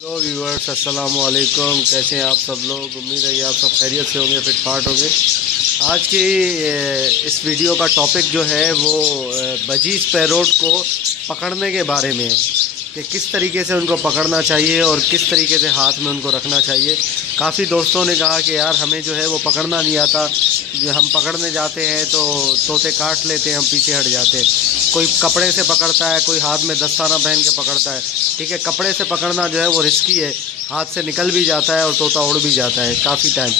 Hello viewers, अस्सलाम वालेकुम। कैसे हैं आप सब लोग? उम्मीद है आप सब खैरियत से होंगे, फिट फाट होंगे। आज की इस वीडियो का टॉपिक जो है वो बजीज पैरोट को पकड़ने के बारे में है कि किस तरीके से उनको पकड़ना चाहिए और किस तरीके से हाथ में उनको रखना चाहिए। काफ़ी दोस्तों ने कहा कि यार हमें जो है वो पकड़ना नहीं आता, जो हम पकड़ने जाते हैं तो तोते काट लेते हैं, हम पीछे हट जाते हैं। कोई कपड़े से पकड़ता है, कोई हाथ में दस्ताना पहन के पकड़ता है। ठीक है, कपड़े से पकड़ना जो है वो रिस्की है, हाथ से निकल भी जाता है और तोता उड़ भी जाता है काफ़ी टाइम।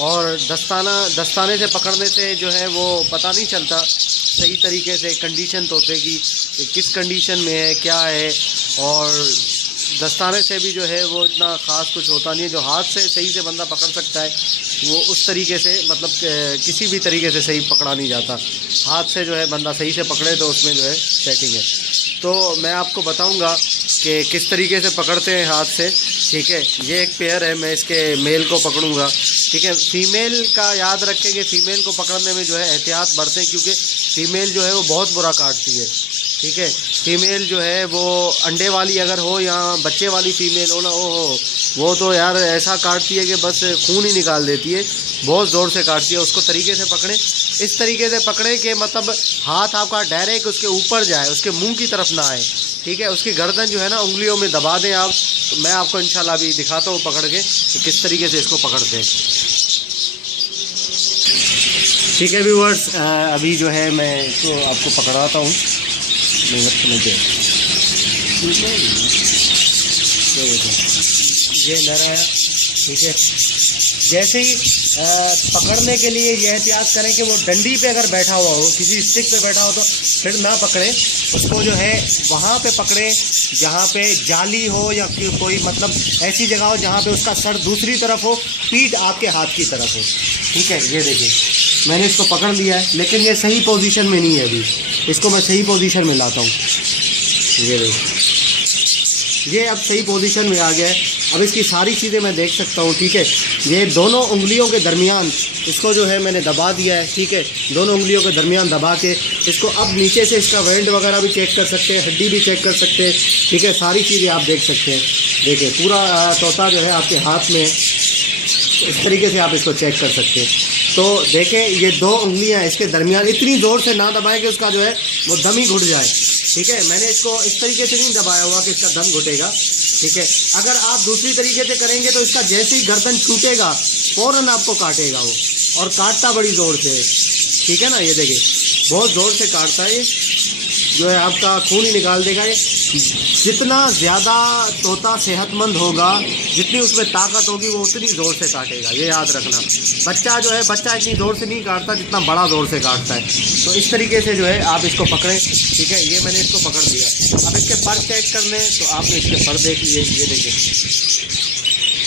और दस्ताने से पकड़ने से जो है वो पता नहीं चलता सही तरीके से कंडीशन तोते की कि किस कंडीशन में है, क्या है। और दस्ताने से भी जो है वो इतना ख़ास कुछ होता नहीं है। जो हाथ से सही से बंदा पकड़ सकता है वो उस तरीके से मतलब किसी भी तरीके से सही पकड़ा नहीं जाता। हाथ से जो है बंदा सही से पकड़े तो उसमें जो है सेटिंग है। तो मैं आपको बताऊंगा कि किस तरीके से पकड़ते हैं हाथ से। ठीक है, ये एक पेयर है, मैं इसके मेल को पकड़ूंगा। ठीक है, फीमेल का याद रखेंगे, फ़ीमेल को पकड़ने में जो है एहतियात बरतें, क्योंकि फ़ीमेल जो है वो बहुत बुरा काटती है। ठीक है, फीमेल जो है वो अंडे वाली अगर हो या बच्चे वाली फ़ीमेल हो ना, वो तो यार ऐसा काटती है कि बस खून ही निकाल देती है, बहुत ज़ोर से काटती है। उसको तरीके से पकड़ें, इस तरीके से पकड़ें कि मतलब हाथ आपका डायरेक्ट उसके ऊपर जाए, उसके मुंह की तरफ ना आए। ठीक है, उसकी गर्दन जो है ना उंगलियों में दबा दें आप। तो मैं आपको इंशाल्लाह अभी दिखाता हूँ पकड़ के कि किस तरीके से इसको पकड़ते हैं। ठीक है व्यूअर्स, अभी जो है मैं इसको आपको पकड़ाता हूँ। ये नर है। ठीक है, जैसे ही पकड़ने के लिए ये एहतियात करें कि वो डंडी पे अगर बैठा हुआ हो, किसी स्टिक पे बैठा हो तो फिर ना पकड़ें उसको। जो है वहाँ पे पकड़ें जहाँ पे जाली हो या कोई मतलब ऐसी जगह हो जहाँ पे उसका सर दूसरी तरफ हो, पीठ आपके हाथ की तरफ हो। ठीक है, ये देखिए मैंने इसको पकड़ लिया है, लेकिन ये सही पोजीशन में नहीं है। अभी इसको मैं सही पोजीशन में लाता हूँ। ये देखिए, ये अब सही पोजीशन में आ गया है। अब इसकी सारी चीज़ें मैं देख सकता हूँ। ठीक है, ये दोनों उंगलियों के दरमियान इसको जो है मैंने दबा दिया है। ठीक है, दोनों उंगलियों के दरमियान दबा के इसको अब नीचे से इसका वेंट वगैरह भी चेक कर सकते हैं, हड्डी भी चेक कर सकते हैं। ठीक है, सारी चीज़ें आप देख सकते हैं। देखिए पूरा तोता जो है आपके हाथ में, इस तरीके से आप इसको चेक कर सकते हैं। तो देखें ये दो उंगलियां इसके दरमियान इतनी ज़ोर से ना दबाएं कि उसका जो है वो दम ही घुट जाए। ठीक है, मैंने इसको इस तरीके से नहीं दबाया हुआ कि इसका दम घुटेगा। ठीक है, अगर आप दूसरी तरीके से करेंगे तो इसका जैसे ही गर्दन छूटेगा फ़ौरन आपको काटेगा वो, और काटता बड़ी ज़ोर से है। ठीक है ना, ये देखिए बहुत ज़ोर से काटता है, जो है आपका खून ही निकाल देगा ये। जितना ज़्यादा तोता सेहतमंद होगा, जितनी उसमें ताकत होगी, वो उतनी ज़ोर से काटेगा, ये याद रखना। बच्चा जो है बच्चा इतनी ज़ोर से नहीं काटता जितना बड़ा ज़ोर से काटता है। तो इस तरीके से जो है आप इसको पकड़ें। ठीक है, ये मैंने इसको पकड़ लिया। अब इसके पर चेक करने तो आपने इसके पर देख लिए, ये देखिए।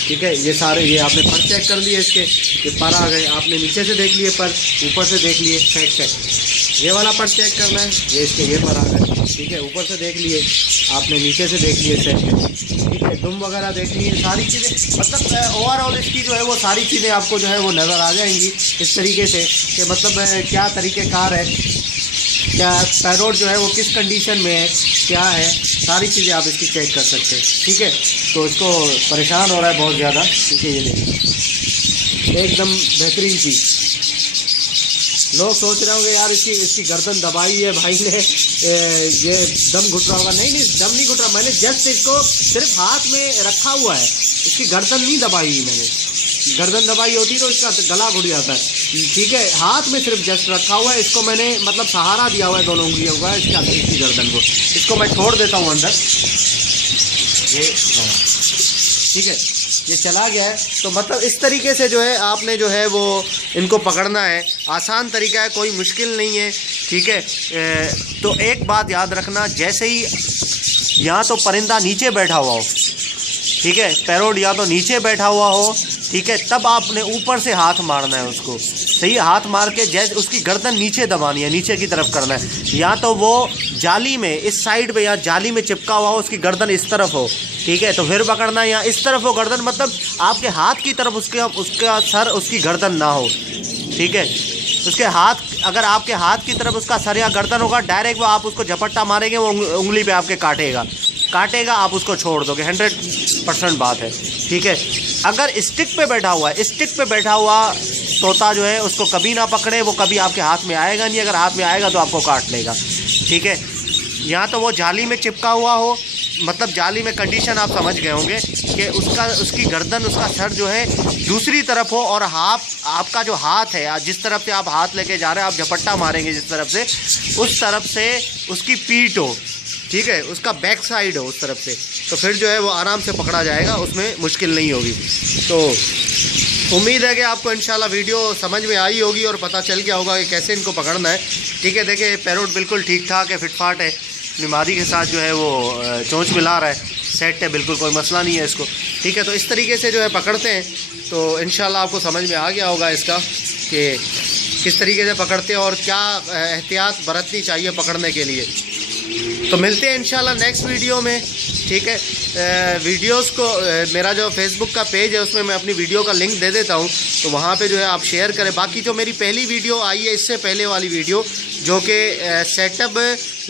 ठीक है, ये सारे ये आपने पर चेक कर लिए, इसके ये पर आ गए। आपने नीचे से देख लिए पर, ऊपर से देख लिए, सेट ये वाला पर चेक करना है, ये इसके ये पर आ गए। ठीक है, ऊपर से देख लिए, आपने नीचे से देख लिए सेट। ठीक है, दुम वगैरह देख लिए, सारी चीज़ें मतलब ओवरऑल इसकी जो है वो सारी चीज़ें आपको जो है वो नज़र आ जाएंगी इस तरीके से कि मतलब क्या तरीक़ेकार है, क्या पैरोट जो है वो किस कंडीशन में है, क्या है, सारी चीज़ें आप इसकी चेक कर सकते हैं। ठीक है, तो इसको परेशान हो रहा है बहुत ज़्यादा। ठीक है, ये देखिए एकदम बेहतरीन चीज़। लोग सोच रहे होंगे यार इसकी गर्दन दबाई है भाई ने, ये दम घुट रहा होगा। नहीं, दम नहीं घुट रहा, मैंने जस्ट इसको सिर्फ हाथ में रखा हुआ है, इसकी गर्दन नहीं दबाई हुई मैंने। गर्दन दबाई होती तो इसका गला घुट जाता है। ठीक है, हाथ में सिर्फ जस्ट रखा हुआ है, इसको मैंने मतलब सहारा दिया हुआ है दोनों उंगलियों का इसकी गर्दन को। इसको मैं छोड़ देता हूँ अंदर, ये ठीक है, ये चला गया है। तो मतलब इस तरीके से जो है आपने जो है वो इनको पकड़ना है। आसान तरीका है, कोई मुश्किल नहीं है। ठीक है, तो एक बात याद रखना, जैसे ही यहाँ तो परिंदा नीचे बैठा हुआ हो, ठीक है, पैरोट या तो नीचे बैठा हुआ हो, ठीक है, तब आपने ऊपर से हाथ मारना है उसको। सही हाथ मार के जैसे उसकी गर्दन नीचे दबानी है, नीचे की तरफ करना है। या तो वो जाली में इस साइड पे या जाली में चिपका हुआ हो, उसकी गर्दन इस तरफ हो। ठीक है, तो फिर पकड़ना है, या इस तरफ हो गर्दन, मतलब आपके हाथ की तरफ उसका सर उसकी गर्दन ना हो। ठीक है, उसके हाथ, अगर आपके हाथ की तरफ उसका सर या गर्दन होगा, डायरेक्ट वो आप उसको झपट्टा मारेंगे, वो उंगली पे आपके काटेगा आप उसको छोड़ दोगे, 100% बात है, ठीक है। अगर स्टिक पे बैठा हुआ है, स्टिक पे बैठा हुआ तोता जो है उसको कभी ना पकड़े, वो कभी आपके हाथ में आएगा नहीं, अगर हाथ में आएगा तो आपको काट लेगा, ठीक है। या तो वो जाली में चिपका हुआ हो, मतलब जाली में कंडीशन आप समझ गए होंगे कि उसकी गर्दन, उसका सर जो है दूसरी तरफ हो, और आपका जो हाथ है, जिस तरफ से आप हाथ लेके जा रहे हैं, आप झपट्टा मारेंगे जिस तरफ से, उस तरफ से उसकी पीठ हो, ठीक है, उसका बैक साइड हो उस तरफ से, तो फिर जो है वो आराम से पकड़ा जाएगा, उसमें मुश्किल नहीं होगी। तो उम्मीद है कि आपको इंशाल्लाह वीडियो समझ में आई होगी और पता चल गया होगा कि कैसे इनको पकड़ना है, ठीक है। देखिए पैरोट बिल्कुल ठीक ठाक है, फिटफाट है, अपनी मादी के साथ जो है वो चोंच मिला रहा है, सेट है, बिल्कुल कोई मसला नहीं है इसको, ठीक है। तो इस तरीके से जो है पकड़ते हैं, तो इंशाल्लाह आपको समझ में आ गया होगा इसका कि किस तरीके से पकड़ते हैं और क्या एहतियात बरतनी चाहिए पकड़ने के लिए। तो मिलते हैं इंशाल्लाह नेक्स्ट वीडियो में, ठीक है। वीडियोस को मेरा जो फेसबुक का पेज है उसमें मैं अपनी वीडियो का लिंक दे देता हूं, तो वहां पे जो है आप शेयर करें। बाकी जो मेरी पहली वीडियो आई है, इससे पहले वाली वीडियो, जो कि सेटअप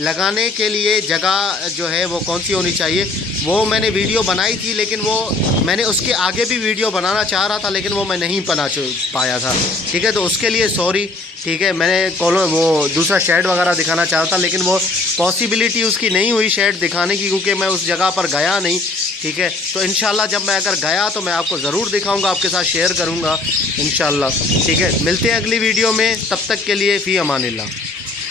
लगाने के लिए जगह जो है वो कौन सी होनी चाहिए, वो मैंने वीडियो बनाई थी, लेकिन वो मैंने उसके आगे भी वीडियो बनाना चाह रहा था, लेकिन वो मैं नहीं बना पाया था, ठीक है। तो उसके लिए सॉरी, ठीक है। मैंने वो दूसरा शेड वगैरह दिखाना चाहा था, लेकिन वो पॉसिबिलिटी उसकी नहीं हुई शेड दिखाने की, क्योंकि मैं उस जगह पर गया नहीं, ठीक है। तो इंशाल्लाह जब मैं अगर गया तो मैं आपको ज़रूर दिखाऊंगा, आपके साथ शेयर करूंगा इंशाल्लाह, ठीक है। मिलते हैं अगली वीडियो में, तब तक के लिए फ़ी अमानिल्लाह।